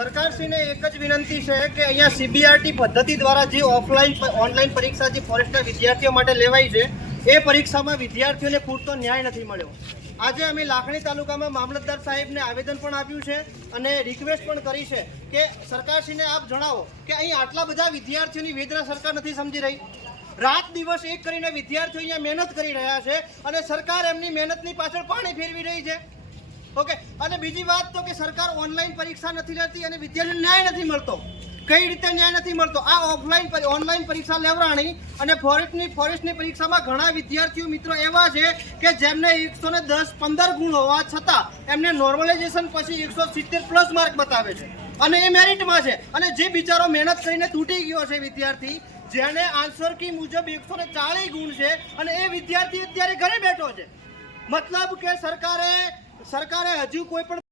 સરકારશ્રીને એક જ વિનંતી છે કે અહીંયા સીબીઆરટી પદ્ધતિ દ્વારા જે ઓનલાઈન પરીક્ષા જે ફોરેસ્ટના વિદ્યાર્થીઓ માટે લેવાઈ છે એ પરીક્ષામાં વિદ્યાર્થીઓને પૂરતો ન્યાય નથી મળ્યો। આજે અમે લાખણી તાલુકામાં મામલતદાર સાહેબને આવેદન પણ આપ્યું છે અને રિક્વેસ્ટ પણ કરી છે કે સરકારશ્રીને આપ જણાવો કે અહીં આટલા બધા વિદ્યાર્થીઓની વેદના સરકાર નથી સમજી રહી। રાત દિવસ એક કરીને વિદ્યાર્થીઓ અહીંયા મહેનત કરી રહ્યા છે અને સરકાર એમની મહેનતની પાછળ પાણી ફેરવી રહી છે। ઓકે, અને બીજી વાત તો કે સરકાર ઓનલાઈન પરીક્ષા નથી લેતી અને વિદ્યાર્થીઓને ન્યાય નથી મળતો। કઈ રીતે ન્યાય નથી મળતો? આ ઓનલાઈન પરીક્ષા લેવડાણી અને ફોરેસ્ટની પરીક્ષામાં ઘણા વિદ્યાર્થીઓ મિત્રો એવા છે કે જેમને 110-15 ગુણ હોવા છતાં એમને નોર્મલાઇઝેશન પછી 170+ માર્ક બતાવે છે અને એ મેરિટમાં છે। અને જે બિચારો મહેનત કરીને તૂટી ગયો છે વિદ્યાર્થી, જેને આન્સર કી મુજબ 140 ગુણ છે અને એ વિદ્યાર્થી અત્યારે ઘરે બેઠો છે। મતલબ કે સરકારે હજુ કોઈ પણ